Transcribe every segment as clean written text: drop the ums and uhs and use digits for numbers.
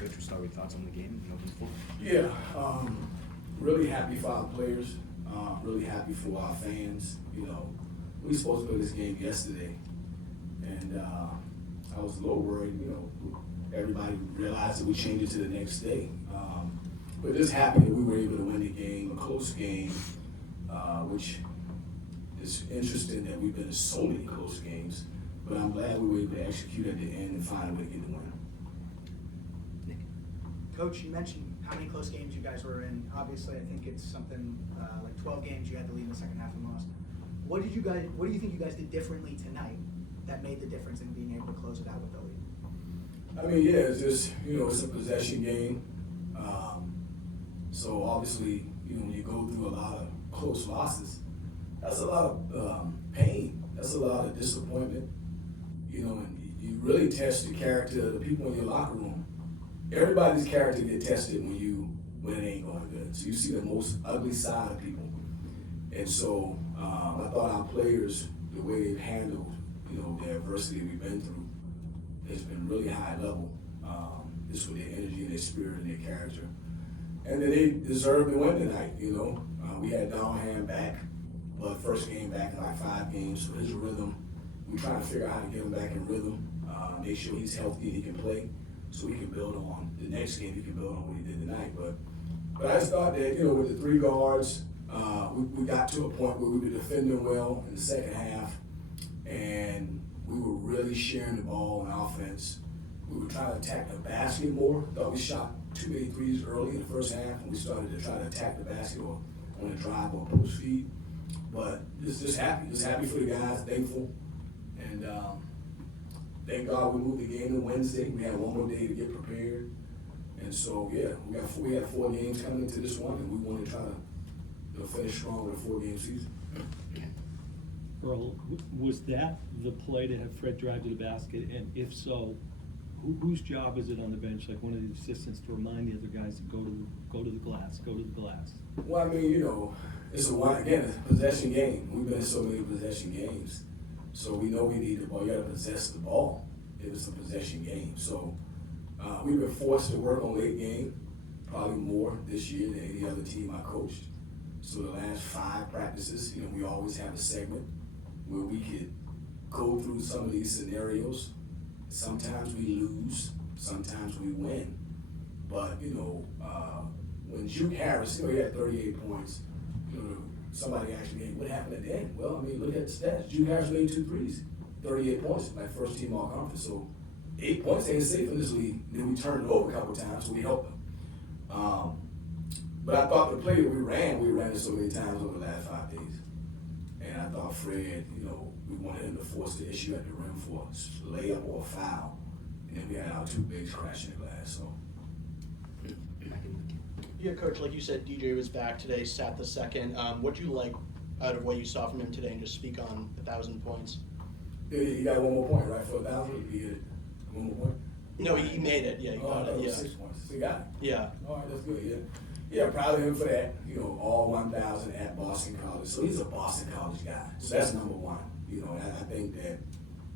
Coach, we'll start with thoughts on the game moving forward. Yeah, really happy for our players. Really happy for our fans. You know, we were supposed to play this game yesterday, and I was a little worried. You know, everybody realized that we changed it to the next day. But just happy that we were able to win the game, a close game, which is interesting that we've been in so many close games. But I'm glad we were able to execute at the end and find a way to get the win. Coach, you mentioned how many close games you guys were in. Obviously, I think it's something like 12 games you had to lead in the second half and lost. What do you think you guys did differently tonight that made the difference in being able to close it out with the lead? I mean, yeah, it's just, you know, it's a possession game. So obviously, you know, when you go through a lot of close losses, that's a lot of pain. That's a lot of disappointment. You know, and you really test the character of the people in your locker room. Everybody's character get tested when it ain't going good. So you see the most ugly side of people. And so I thought our players, the way they've handled, you know, the adversity we've been through, has been really high level. Just with their energy and their spirit and their character. And then they deserve to win tonight, you know. We had Donham back, but first game back in like 5 games, so his rhythm, we're trying to figure out how to get him back in rhythm, make sure he's healthy and he can play, so we can build on the next game, he can build on what he did tonight. But I just thought that, you know, with the 3 guards, we got to a point where we were defending well in the second half, and we were really sharing the ball on offense. We were trying to attack the basket more. Thought we shot too many threes early in the first half, and we started to try to attack the basket or on the drive or post feed. But just happy for the guys, thankful, and thank God we moved the game to Wednesday. We had one more day to get prepared, and so yeah, we had 4 games coming into this one, and we want to try to finish strong with a 4-game season. Earl, was that the play to have Fred drive to the basket, and if so, whose job is it on the bench, like one of the assistants, to remind the other guys to go to the glass? Well, I mean, you know, it's a possession game. We've been in so many possession games, so we know we need the ball. You got to possess the ball. It was a possession game, so we've been forced to work on late game, probably more this year than any other team I coached. So the last 5 practices, you know, we always have a segment where we could go through some of these scenarios. Sometimes we lose, sometimes we win. But, you know, when Juke Harris, you know, he had 38 points, you know, somebody asked me, what happened at the end? Well, I mean, look at the stats. Juke Harris made 2 threes, 38 points, like first team all conference. So 8 points ain't safe in this league. Then we turned it over a couple times, so we helped him. But I thought the play that we ran it so many times over the last 5 days. And I thought Fred, you know, we wanted him to force the issue at the rim for a layup or a foul. And then we had our 2 bigs crashing the glass, so. Yeah, Coach, like you said, DJ was back today, sat the second. What'd you like out of what you saw from him today, and just speak on 1,000 points? Yeah, he got 1 more point, right, for 1,000? He hit it. 1 more point? No, he made it. Yeah, he got it. Yeah. 6 points. So he got it. Yeah. All right, that's good, yeah. Yeah, proud of him for that. You know, all 1,000 at Boston College. So he's a Boston College guy. So that's number 1. You know, and I think that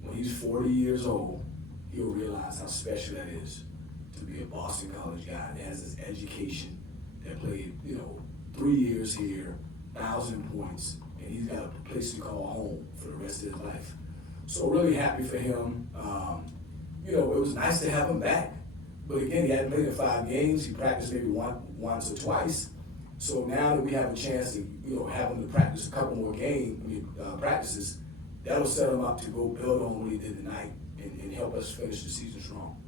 when he's 40 years old, he'll realize how special that is to be a Boston College guy that has his education, that played, you know, 3 years here, 1,000 points, and he's got a place to call home for the rest of his life. So really happy for him. You know, it was nice to have him back. But again, he hadn't played in 5 games. He practiced maybe once or twice. So now that we have a chance to, you know, have him to practice a couple more practices, that'll set him up to go build on what he did tonight and help us finish the season strong.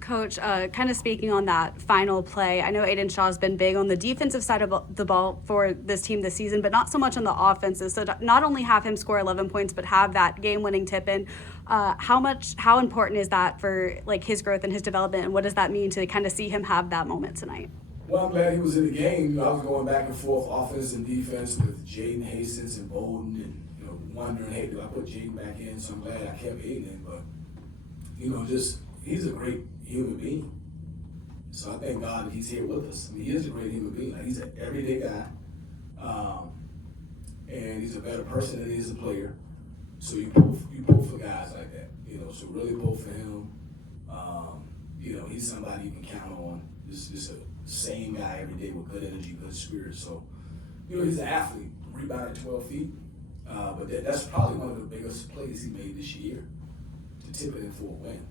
Coach, kind of speaking on that final play, I know Aiden Shaw's been big on the defensive side of the ball for this team this season, but not so much on the offensive. So to not only have him score 11 points, but have that game-winning tip-in, how important is that for like his growth and his development, and what does that mean to kind of see him have that moment tonight? Well, I'm glad he was in the game. You know, I was going back and forth offense and defense with Jaden Hastings and Bolden, and you know, wondering, hey, do I put Jaden back in? So I'm glad I kept Aiden in, but you know, just he's a great human being. So I thank God that he's here with us. I mean, he is a great human being. Like, he's an everyday guy, and he's a better person than he is a player. So you pull for guys like that, you know. So really pull for him. you know, he's somebody you can count on. Just a same guy every day with good energy, good spirit. So, you know, he's an athlete, rebounded 12 feet. But that's probably one of the biggest plays he made this year to tip it in for a win.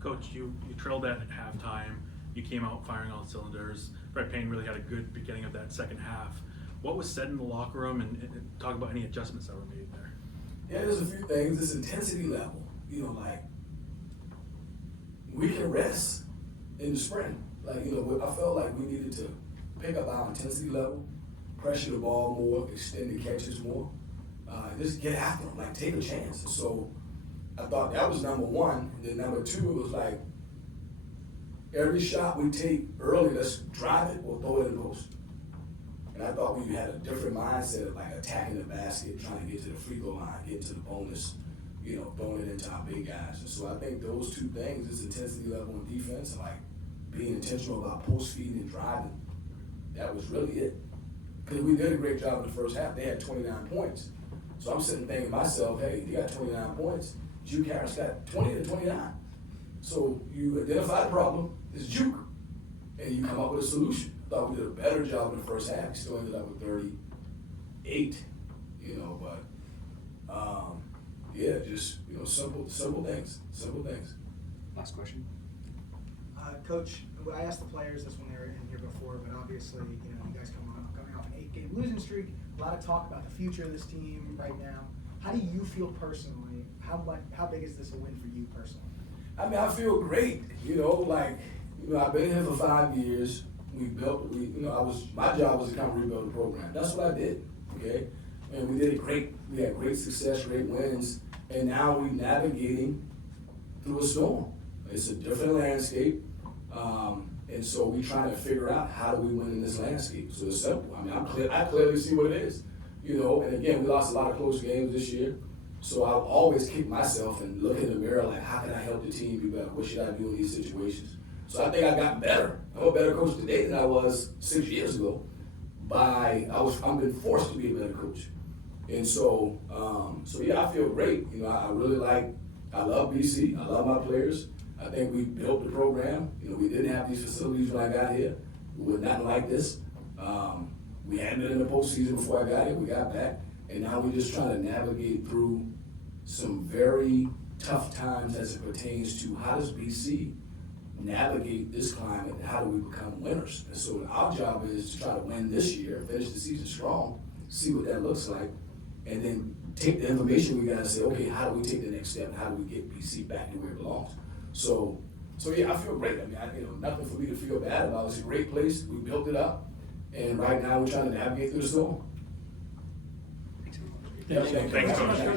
Coach, you trailed at halftime. You came out firing all cylinders. Brett Payne really had a good beginning of that second half. What was said in the locker room, and talk about any adjustments that were made there? Yeah, there's a few things. This intensity level, you know, like we can rest in the spring. Like, you know, I felt like we needed to pick up our intensity level, pressure the ball more, extend the catches more, just get after them, like take a chance. And so I thought that was number one. And then number two, it was like every shot we take early, let's drive it or throw it in the post. And I thought we had a different mindset of like attacking the basket, trying to get to the free throw line, get to the bonus, you know, throwing it into our big guys. And so I think those two things, this intensity level on defense, and like being intentional about post feeding and driving, that was really it. Because we did a great job in the first half. They had 29 points. So I'm sitting thinking to myself, hey, you got 29 points. Juke Harris got 20 to 29. So you identify the problem, it's Juke, and you come up with a solution. I thought we did a better job in the first half. We still ended up with 38, you know, but yeah, just, you know, simple things. Last question. Coach, I asked the players this when they were in here before, but obviously, you know, you guys coming off an 8-game losing streak. A lot of talk about the future of this team right now. How do you feel personally? How big is this a win for you personally? I mean, I feel great, you know, like, you know, I've been here for 5 years. My job was to kind of rebuild the program. That's what I did, okay? And we did it great. We had great success, great wins, and now we're navigating through a storm. It's a different landscape, and so we're trying to figure out how do we win in this landscape. So it's simple. I mean, I clearly see what it is, you know, and again, we lost a lot of close games this year. So I'll always kick myself and look in the mirror like, how can I help the team be better? What should I do in these situations? So I think I've gotten better. I'm a better coach today than I was 6 years ago. I'm been forced to be a better coach. And so yeah, I feel great. You know, I love BC. I love my players. I think we built the program. You know, we didn't have these facilities when I got here. We were nothing like this. We hadn't been in the postseason before I got here. We got back. And now we're just trying to navigate through some very tough times as it pertains to how does BC navigate this climate and how do we become winners. And so our job is to try to win this year, finish the season strong, see what that looks like, and then take the information we got and say, okay, how do we take the next step? How do we get BC back to where it belongs? So yeah, I feel great. I mean, nothing for me to feel bad about. It's a great place. We built it up, and right now we're trying to navigate through the storm. Thanks, everyone. Yeah, Thanks, Coach.